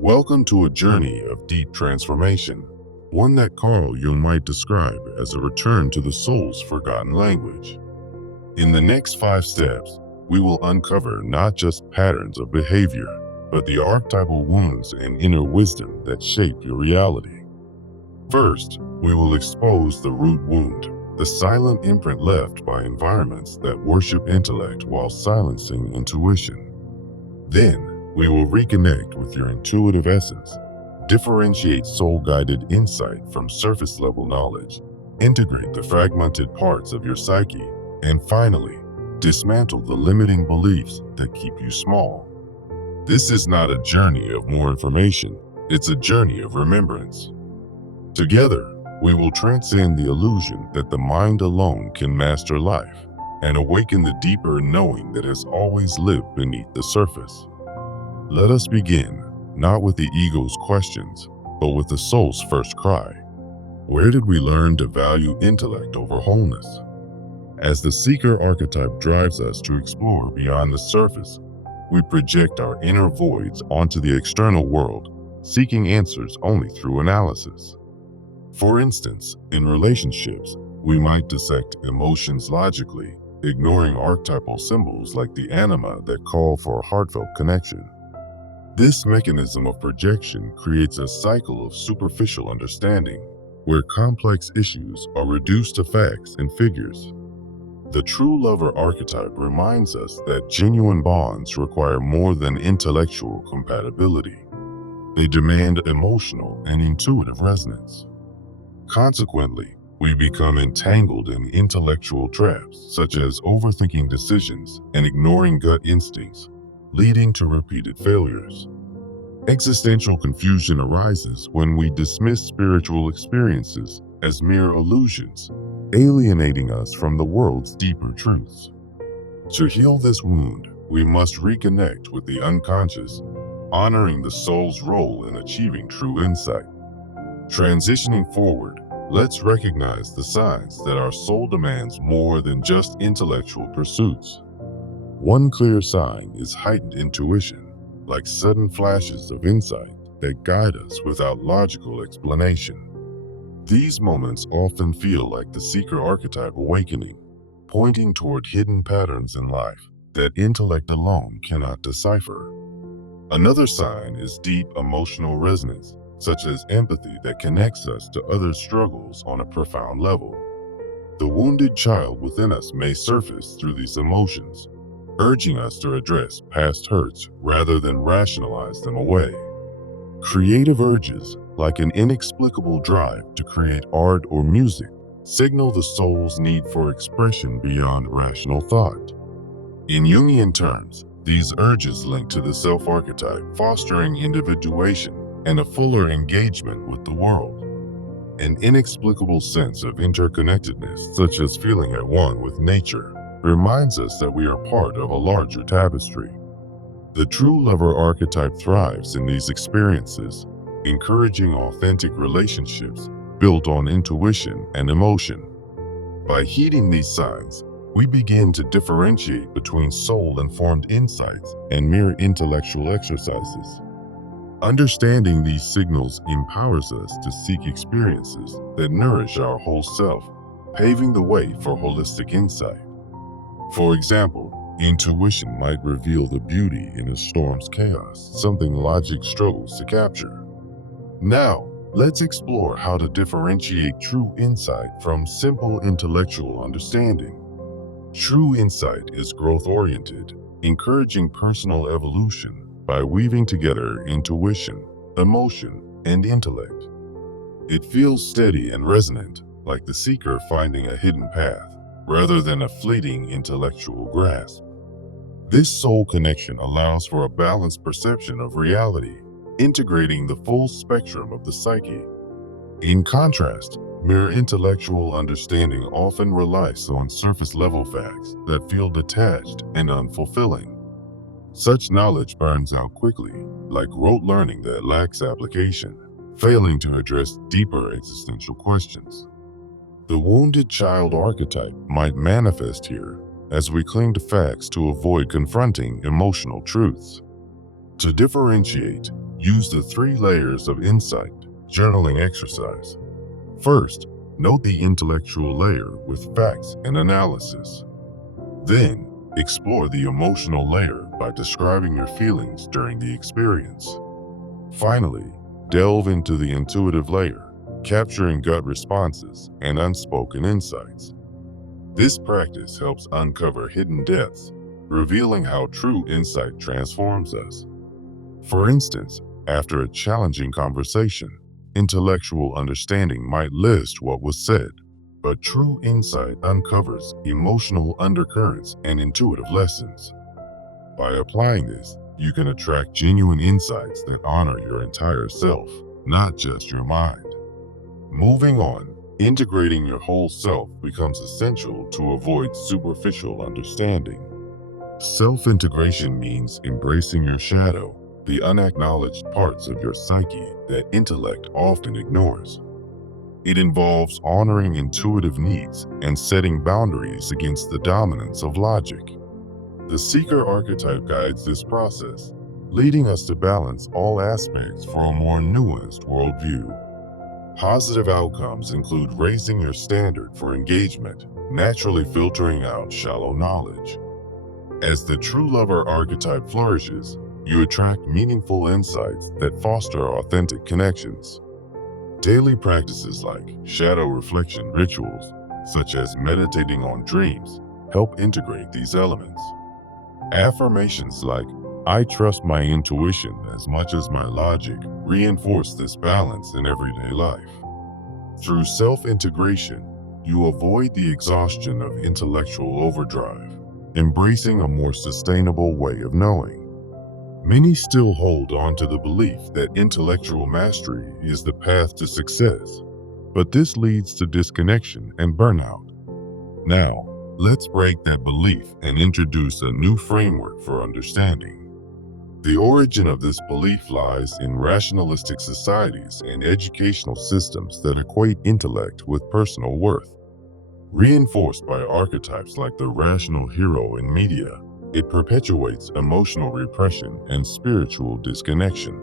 Welcome to a journey of deep transformation, one that Carl Jung might describe as a return to the soul's forgotten language. In the next 5 steps, we will uncover not just patterns of behavior, but the archetypal wounds and inner wisdom that shape your reality. First, we will expose the root wound, the silent imprint left by environments that worship intellect while silencing intuition. Then, we will reconnect with your intuitive essence, differentiate soul-guided insight from surface-level knowledge, integrate the fragmented parts of your psyche, and finally, dismantle the limiting beliefs that keep you small. This is not a journey of more information, it's a journey of remembrance. Together, we will transcend the illusion that the mind alone can master life and awaken the deeper knowing that has always lived beneath the surface. Let us begin, not with the ego's questions, but with the soul's first cry. Where did we learn to value intellect over wholeness? As the seeker archetype drives us to explore beyond the surface, we project our inner voids onto the external world, seeking answers only through analysis. For instance, in relationships, we might dissect emotions logically, ignoring archetypal symbols like the anima that call for a heartfelt connection. This mechanism of projection creates a cycle of superficial understanding, where complex issues are reduced to facts and figures. The true lover archetype reminds us that genuine bonds require more than intellectual compatibility. They demand emotional and intuitive resonance. Consequently, we become entangled in intellectual traps, such as overthinking decisions and ignoring gut instincts, leading to repeated failures. Existential confusion arises when we dismiss spiritual experiences as mere illusions, alienating us from the world's deeper truths. To heal this wound, we must reconnect with the unconscious, honoring the soul's role in achieving true insight. Transitioning forward, let's recognize the signs that our soul demands more than just intellectual pursuits. One clear sign is heightened intuition, like sudden flashes of insight that guide us without logical explanation. These moments often feel like the seeker archetype awakening, pointing toward hidden patterns in life that intellect alone cannot decipher. Another sign is deep emotional resonance, such as empathy that connects us to others' struggles on a profound level. The wounded child within us may surface through these emotions, urging us to address past hurts rather than rationalize them away. Creative urges, like an inexplicable drive to create art or music, signal the soul's need for expression beyond rational thought. In Jungian terms, these urges link to the self-archetype, fostering individuation and a fuller engagement with the world. An inexplicable sense of interconnectedness, such as feeling at one with nature, reminds us that we are part of a larger tapestry. The true lover archetype thrives in these experiences, encouraging authentic relationships built on intuition and emotion. By heeding these signs, we begin to differentiate between soul-informed insights and mere intellectual exercises. Understanding these signals empowers us to seek experiences that nourish our whole self, paving the way for holistic insight. For example, intuition might reveal the beauty in a storm's chaos, something logic struggles to capture. Now, let's explore how to differentiate true insight from simple intellectual understanding. True insight is growth-oriented, encouraging personal evolution by weaving together intuition, emotion, and intellect. It feels steady and resonant, like the seeker finding a hidden path, rather than a fleeting intellectual grasp. This soul connection allows for a balanced perception of reality, integrating the full spectrum of the psyche. In contrast, mere intellectual understanding often relies on surface-level facts that feel detached and unfulfilling. Such knowledge burns out quickly, like rote learning that lacks application, failing to address deeper existential questions. The wounded child archetype might manifest here as we cling to facts to avoid confronting emotional truths. To differentiate, Use the 3 layers of insight journaling exercise. First, note the intellectual layer with facts and analysis. Then, explore the emotional layer by describing your feelings during the experience. Finally, delve into the intuitive layer, capturing gut responses and unspoken insights. This practice helps uncover hidden depths, revealing how true insight transforms us. For instance, after a challenging conversation, intellectual understanding might list what was said, but true insight uncovers emotional undercurrents and intuitive lessons. By applying this, you can attract genuine insights that honor your entire self, not just your mind. Moving on, integrating your whole self becomes essential to avoid superficial understanding. Self-integration means embracing your shadow, the unacknowledged parts of your psyche that intellect often ignores. It involves honoring intuitive needs and setting boundaries against the dominance of logic. The seeker archetype guides this process, leading us to balance all aspects for a more nuanced worldview. Positive outcomes include raising your standard for engagement, naturally filtering out shallow knowledge. As the true lover archetype flourishes, you attract meaningful insights that foster authentic connections. Daily practices like shadow reflection rituals, such as meditating on dreams, help integrate these elements. Affirmations like, "I trust my intuition as much as my logic," reinforce this balance in everyday life. Through self-integration, you avoid the exhaustion of intellectual overdrive, embracing a more sustainable way of knowing. Many still hold on to the belief that intellectual mastery is the path to success, but this leads to disconnection and burnout. Now, let's break that belief and introduce a new framework for understanding. The origin of this belief lies in rationalistic societies and educational systems that equate intellect with personal worth. Reinforced by archetypes like the rational hero in media, it perpetuates emotional repression and spiritual disconnection.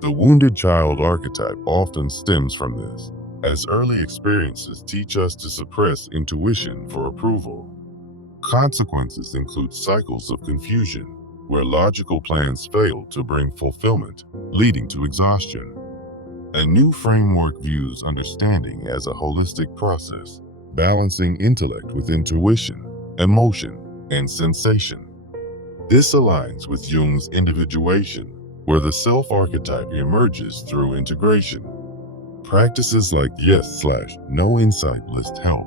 The wounded child archetype often stems from this, as early experiences teach us to suppress intuition for approval. Consequences include cycles of confusion, where logical plans fail to bring fulfillment, leading to exhaustion. A new framework views understanding as a holistic process, balancing intellect with intuition, emotion, and sensation. This aligns with Jung's individuation, where the self-archetype emerges through integration. Practices like yes/no insight list help.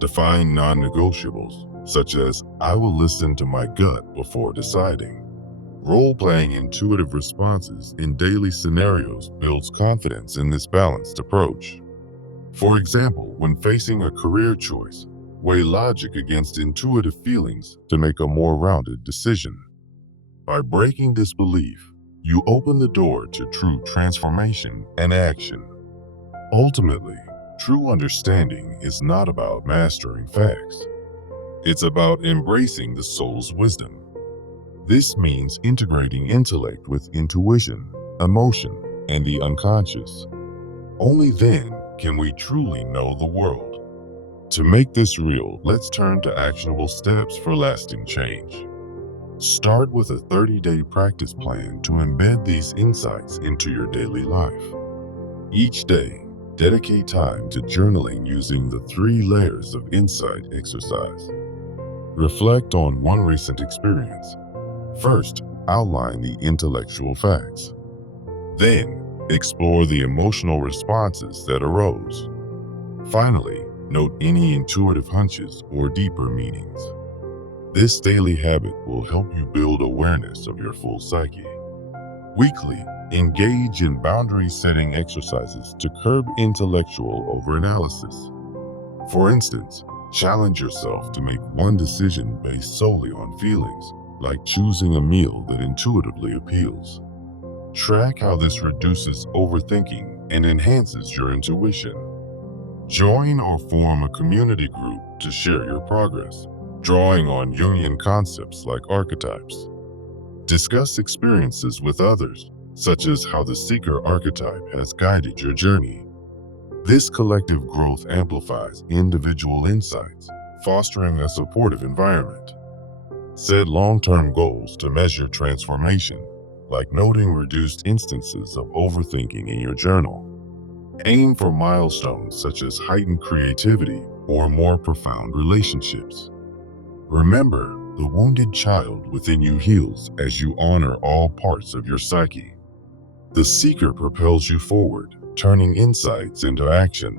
Define non-negotiables, such as "I will listen to my gut before deciding." Role-playing intuitive responses in daily scenarios builds confidence in this balanced approach. For example, when facing a career choice, weigh logic against intuitive feelings to make a more rounded decision. By breaking this belief, you open the door to true transformation and action. Ultimately, true understanding is not about mastering facts. It's about embracing the soul's wisdom. This means integrating intellect with intuition, emotion, and the unconscious. Only then can we truly know the world. To make this real, let's turn to actionable steps for lasting change. Start with a 30-day practice plan to embed these insights into your daily life. Each day, dedicate time to journaling using the 3 layers of insight exercise. Reflect on one recent experience. First, outline the intellectual facts. Then, explore the emotional responses that arose. Finally, note any intuitive hunches or deeper meanings. This daily habit will help you build awareness of your full psyche. Weekly, engage in boundary-setting exercises to curb intellectual overanalysis. For instance, challenge yourself to make one decision based solely on feelings, like choosing a meal that intuitively appeals. Track how this reduces overthinking and enhances your intuition. Join or form a community group to share your progress, drawing on Jungian concepts like archetypes. Discuss experiences with others, such as how the seeker archetype has guided your journey. This collective growth amplifies individual insights, fostering a supportive environment. Set long-term goals to measure transformation, like noting reduced instances of overthinking in your journal. Aim for milestones such as heightened creativity or more profound relationships. Remember, the wounded child within you heals as you honor all parts of your psyche. The seeker propels you forward, turning insights into action.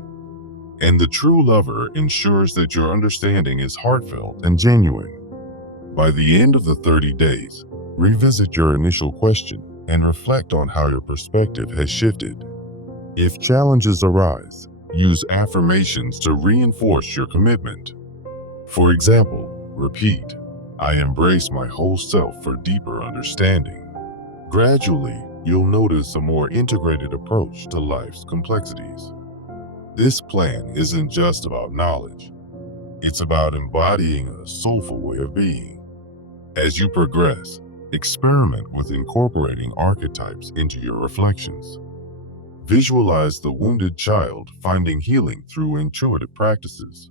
And the true lover ensures that your understanding is heartfelt and genuine. By the end of the 30 days, revisit your initial question and reflect on how your perspective has shifted. If challenges arise, use affirmations to reinforce your commitment. For example, repeat, "I embrace my whole self for deeper understanding." Gradually, you'll notice a more integrated approach to life's complexities. This plan isn't just about knowledge. It's about embodying a soulful way of being. As you progress, experiment with incorporating archetypes into your reflections. Visualize the wounded child finding healing through intuitive practices.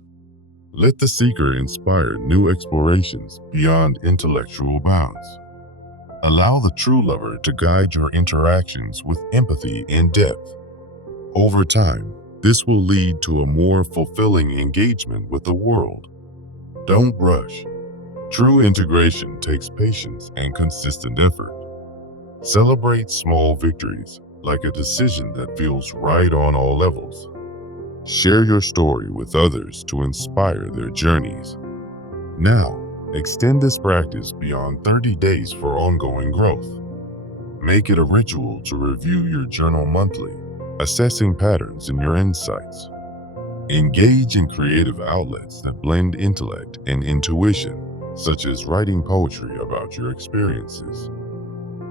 Let the seeker inspire new explorations beyond intellectual bounds. Allow the true lover to guide your interactions with empathy and depth. Over time, this will lead to a more fulfilling engagement with the world. Don't rush. True integration takes patience and consistent effort. Celebrate small victories, like a decision that feels right on all levels. Share your story with others to inspire their journeys. Now, extend this practice beyond 30 days for ongoing growth. Make it a ritual to review your journal monthly, assessing patterns in your insights. Engage in creative outlets that blend intellect and intuition, such as writing poetry about your experiences.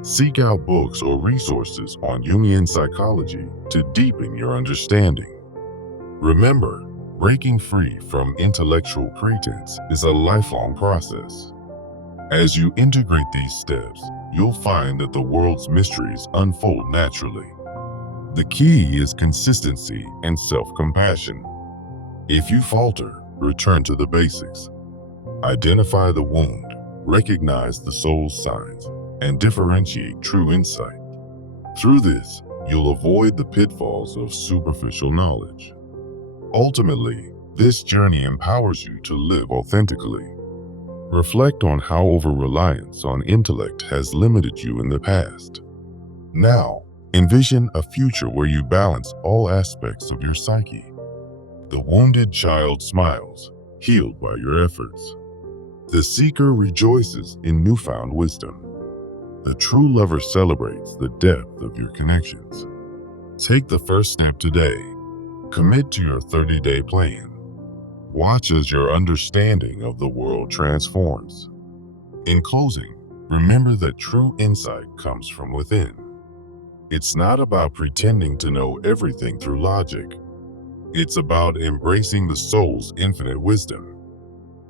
Seek out books or resources on Jungian psychology to deepen your understanding. Remember, breaking free from intellectual pretense is a lifelong process. As you integrate these steps, you'll find that the world's mysteries unfold naturally. The key is consistency and self-compassion. If you falter, return to the basics. Identify the wound, recognize the soul's signs, and differentiate true insight. Through this, you'll avoid the pitfalls of superficial knowledge. Ultimately, this journey empowers you to live authentically. Reflect on how over-reliance on intellect has limited you in the past. Now, envision a future where you balance all aspects of your psyche. The wounded child smiles, healed by your efforts. The seeker rejoices in newfound wisdom. The true lover celebrates the depth of your connections. Take the first step today. Commit to your 30-day plan. Watch as your understanding of the world transforms. In closing, remember that true insight comes from within. It's not about pretending to know everything through logic. It's about embracing the soul's infinite wisdom.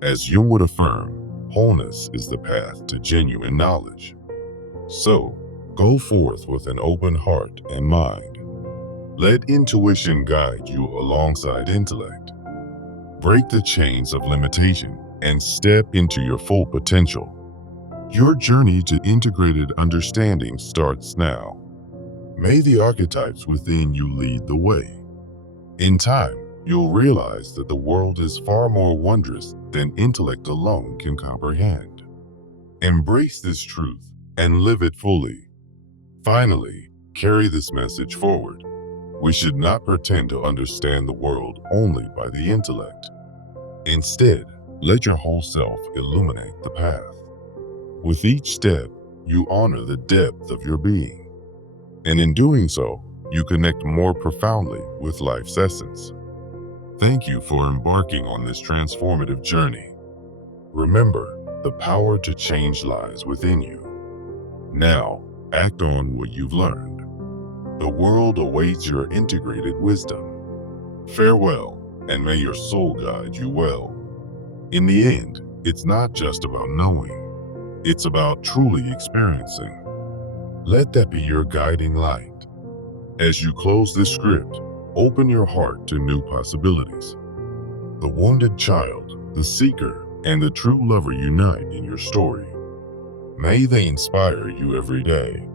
As Jung would affirm, wholeness is the path to genuine knowledge. So, go forth with an open heart and mind. Let intuition guide you alongside intellect. Break the chains of limitation and step into your full potential. Your journey to integrated understanding starts now. May the archetypes within you lead the way. In time, you'll realize that the world is far more wondrous than intellect alone can comprehend. Embrace this truth and live it fully. Finally, carry this message forward. We should not pretend to understand the world only by the intellect. Instead, let your whole self illuminate the path. With each step, you honor the depth of your being. And in doing so, you connect more profoundly with life's essence. Thank you for embarking on this transformative journey. Remember, the power to change lies within you. Now, act on what you've learned. The world awaits your integrated wisdom. Farewell, and may your soul guide you well. In the end, it's not just about knowing. It's about truly experiencing. Let that be your guiding light. As you close this script, open your heart to new possibilities. The wounded child, the seeker, and the true lover unite in your story. May they inspire you every day.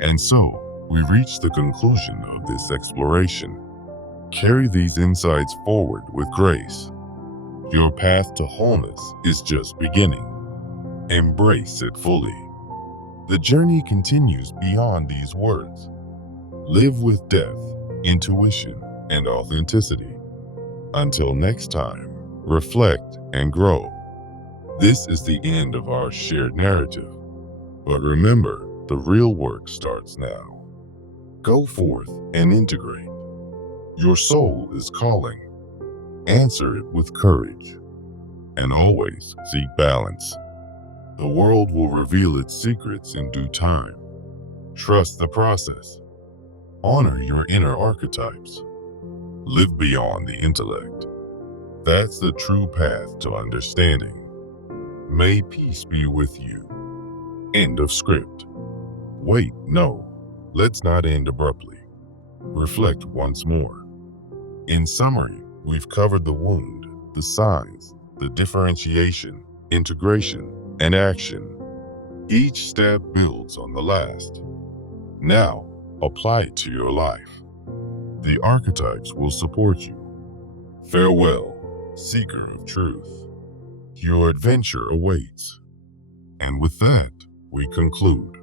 And so, we reach the conclusion of this exploration. Carry these insights forward with grace. Your path to wholeness is just beginning. Embrace it fully. The journey continues beyond these words. Live with depth, intuition, and authenticity. Until next time, reflect and grow. This is the end of our shared narrative. But remember, the real work starts now. Go forth and integrate. Your soul is calling. Answer it with courage. And always seek balance. The world will reveal its secrets in due time. Trust the process. Honor your inner archetypes. Live beyond the intellect. That's the true path to understanding. May peace be with you. End of script. Wait, no. Let's not end abruptly. Reflect once more. In summary, we've covered the wound, the signs, the differentiation, integration, and action. Each step builds on the last. Now, apply it to your life. The archetypes will support you. Farewell, seeker of truth. Your adventure awaits. And with that, we conclude.